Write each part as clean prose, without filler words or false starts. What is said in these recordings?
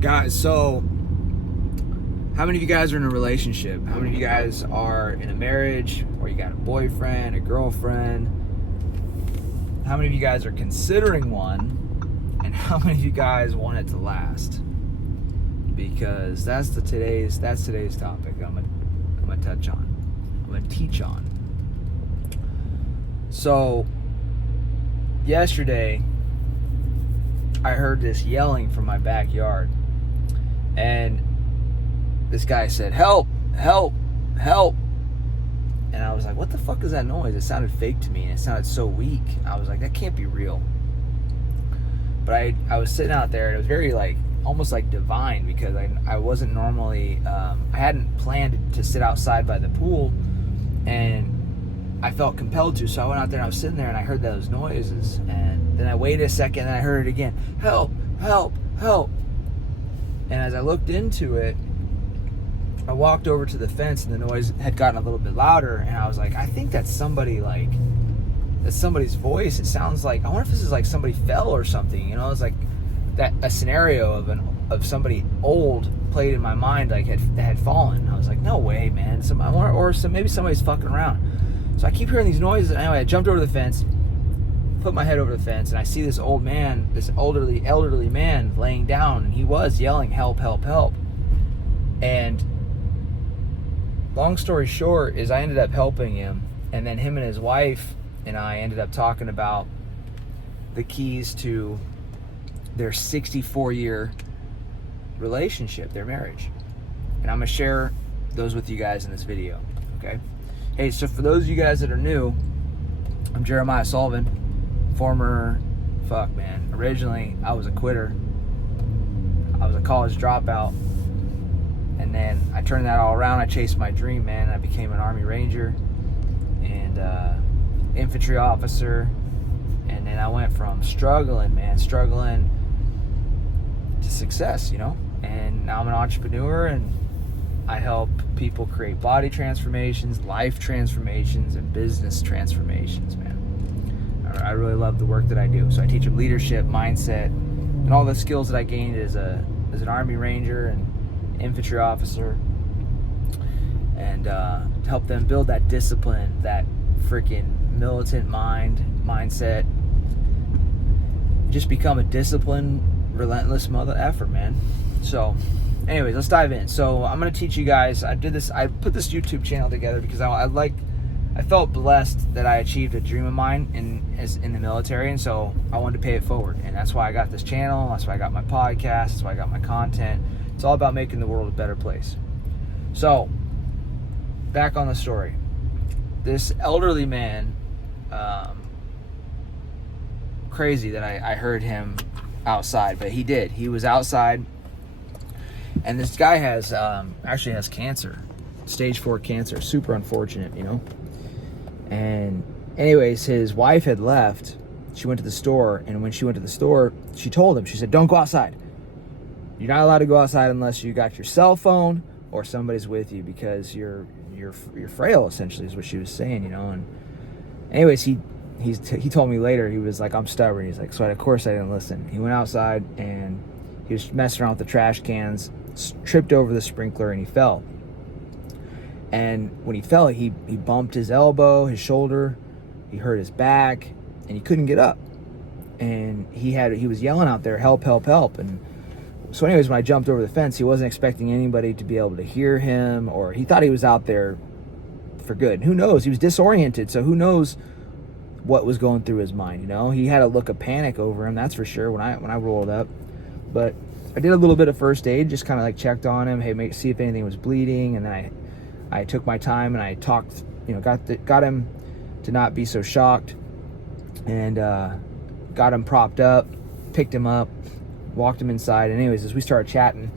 Guys, so how many of you guys are in a relationship? How many of you guys are in a marriage, or you got a boyfriend, a girlfriend? How many of you guys are considering one? And how many of you guys want it to last? Because that's today's topic I'm gonna touch on. I'm gonna teach on. So yesterday I heard this yelling from my backyard, and this guy said, "Help, help, help." And I was like, what the fuck is that noise? It sounded fake to me, and it sounded so weak. I was like, that can't be real. But I was sitting out there, and it was very almost like divine, because I wasn't normally, I hadn't planned to sit outside by the pool, and I felt compelled to, so I went out there and I was sitting there and I heard those noises, and then I waited a second and I heard it again. Help, help, help. And as I looked into it, I walked over to the fence, and the noise had gotten a little bit louder, and I was like, I think that's somebody, that's somebody's voice. It sounds like, I wonder if this is like somebody fell or something, you know? It's like that, a scenario of somebody old played in my mind, that had fallen. I was like, no way, man. Maybe somebody's fucking around. So I keep hearing these noises. Anyway, I jumped over the fence, put my head over the fence, and I see this old man, this elderly man laying down, and he was yelling, help, help, help. And long story short is I ended up helping him, and then him and his wife and I ended up talking about the keys to their 64-year relationship, their marriage. And I'm going to share those with you guys in this video, okay? Hey, so for those of you guys that are new, I'm Jeremiah Sullivan, originally I was a quitter. I was a college dropout. And then I turned that all around. I chased my dream, man. I became an Army Ranger and infantry officer. And then I went from struggling to success, you know. And now I'm an entrepreneur, and I help people create body transformations, life transformations, and business transformations, man. I really love the work that I do. So I teach them leadership, mindset, and all the skills that I gained as an Army Ranger and infantry officer, and help them build that discipline, that freaking militant mindset, just become a disciplined, relentless mother effer, man. So anyways, let's dive in. So I'm going to teach you guys. I put this YouTube channel together because I felt blessed that I achieved a dream of mine in the military, and so I wanted to pay it forward. And that's why I got this channel, that's why I got my podcast, that's why I got my content. It's all about making the world a better place. So, back on the story. This elderly man, crazy that I heard him outside, but he did. He was outside, and this guy actually has cancer, stage 4 cancer. Super unfortunate, you know. And anyways, his wife had left. She went to the store, and when she went to the store, she told him, she said, "Don't go outside. You're not allowed to go outside unless you got your cell phone or somebody's with you, because you're frail," essentially is what she was saying, you know. And anyways, he told me later, he was like, "I'm stubborn." He's like, so of course I didn't listen. He went outside and he was messing around with the trash cans, tripped over the sprinkler, and he fell. And when he fell, he bumped his elbow, his shoulder, he hurt his back, and he couldn't get up. And he was yelling out there, "Help, help, help." And so anyways, when I jumped over the fence, he wasn't expecting anybody to be able to hear him, or he thought he was out there for good. Who knows? He was disoriented, so who knows what was going through his mind, you know? He had a look of panic over him, that's for sure, when I rolled up. But I did a little bit of first aid, just kind of checked on him, see if anything was bleeding, and then I took my time and I talked, you know, got him to not be so shocked, and got him propped up, picked him up, walked him inside. And anyways, as we started chatting,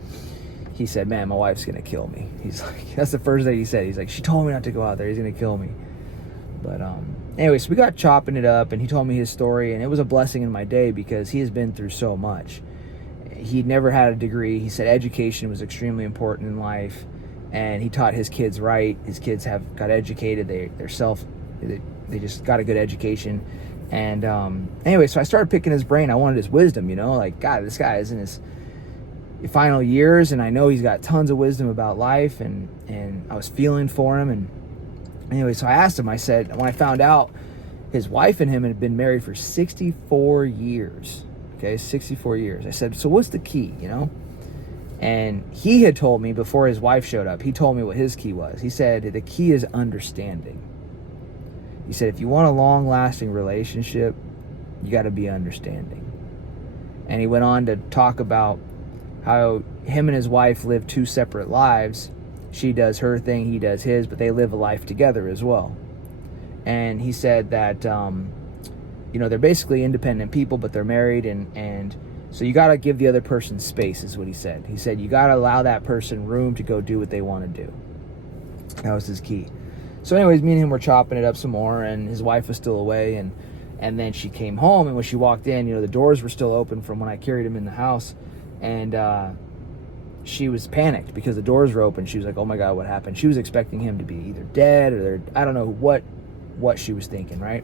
he said, "Man, my wife's gonna kill me." He's like, that's the first thing he said. He's like, "She told me not to go out there. He's gonna kill me." But anyways, we got chopping it up, and he told me his story, and it was a blessing in my day because he has been through so much. He'd never had a degree. He said education was extremely important in life, and he taught his kids right. His kids got educated. They just got a good education. And anyway, so I started picking his brain. I wanted his wisdom, you know, like, God, this guy is in his final years, and I know he's got tons of wisdom about life, and I was feeling for him. And anyway, so I asked him, I said, when I found out his wife and him had been married for 64 years, okay, 64 years. I said, so what's the key, you know? And he had told me before his wife showed up, he told me what his key was. He said, the key is understanding. He said, if you want a long-lasting relationship, you got to be understanding. And he went on to talk about how him and his wife live 2 separate lives. She does her thing, he does his, but they live a life together as well. And he said that, you know, they're basically independent people, but they're married, and so you got to give the other person space, is what he said. He said, you got to allow that person room to go do what they want to do. That was his key. So anyways, me and him were chopping it up some more, and his wife was still away, and then she came home, and when she walked in, you know, the doors were still open from when I carried him in the house, and she was panicked because the doors were open. She was like, oh my God, what happened? She was expecting him to be either dead or I don't know what she was thinking, right?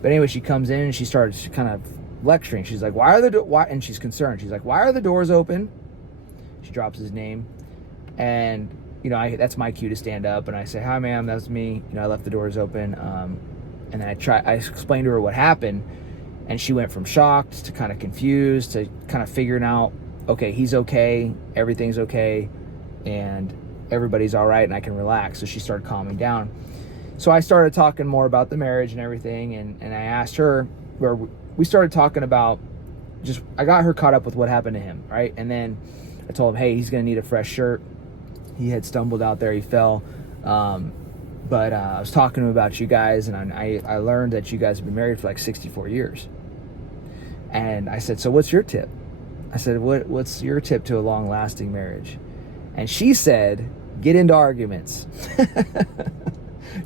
But anyway, she comes in and she starts kind of lecturing. She's like, why? And she's concerned. She's like, why are the doors open? She drops his name, and you know, that's my cue to stand up, and I say, hi ma'am, that's me. You know, I left the doors open, and then I explained to her what happened, and she went from shocked to kind of confused to kind of figuring out, okay, he's okay, everything's okay, and everybody's all right, and I can relax. So she started calming down. So I started talking more about the marriage and everything, and I asked her, where we started talking about, I got her caught up with what happened to him, right? And then I told him, hey, he's gonna need a fresh shirt. He had stumbled out there, he fell. But I was talking to him about you guys, and I learned that you guys have been married for like 64 years. And I said, so what's your tip? I said, what's your tip to a long-lasting marriage? And she said, get into arguments.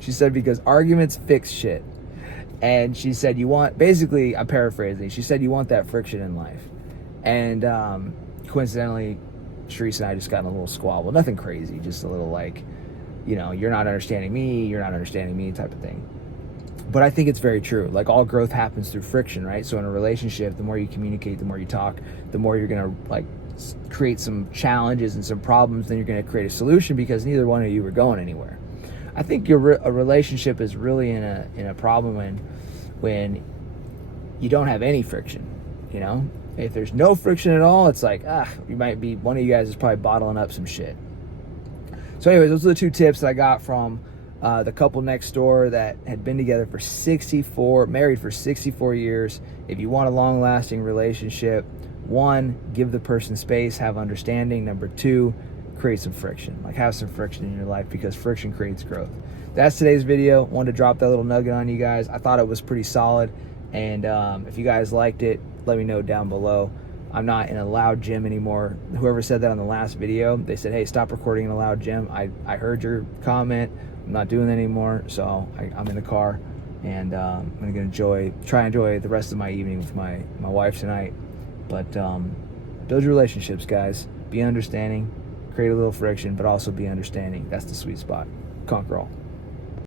She said, because arguments fix shit. And she said, basically, I'm paraphrasing, she said, you want that friction in life. And coincidentally, Sharice and I just got in a little squabble. Nothing crazy, just a little like, you know, you're not understanding me type of thing. But I think it's very true. Like, all growth happens through friction, right? So in a relationship, the more you communicate, the more you talk, the more you're going to like create some challenges and some problems. Then you're going to create a solution, because neither one of you are going anywhere. I think a relationship is really in a problem when you don't have any friction, you know? If there's no friction at all, it's like, one of you guys is probably bottling up some shit. So anyways, those are the 2 tips that I got from the couple next door that had been together for married for 64 years. If you want a long-lasting relationship, 1, give the person space, have understanding. Number 2, create some friction. Like, have some friction in your life, because friction creates growth. That's today's video. Wanted to drop that little nugget on you guys. I thought it was pretty solid, and if you guys liked it, let me know down below. I'm not in a loud gym anymore. Whoever said that on the last video, they said, hey, stop recording in a loud gym. I heard your comment. I'm not doing that anymore, so I'm in the car, and I'm gonna try and enjoy the rest of my evening with my wife tonight. But build your relationships, guys. Be understanding, create a little friction, but also be understanding. That's the sweet spot. Conquer all.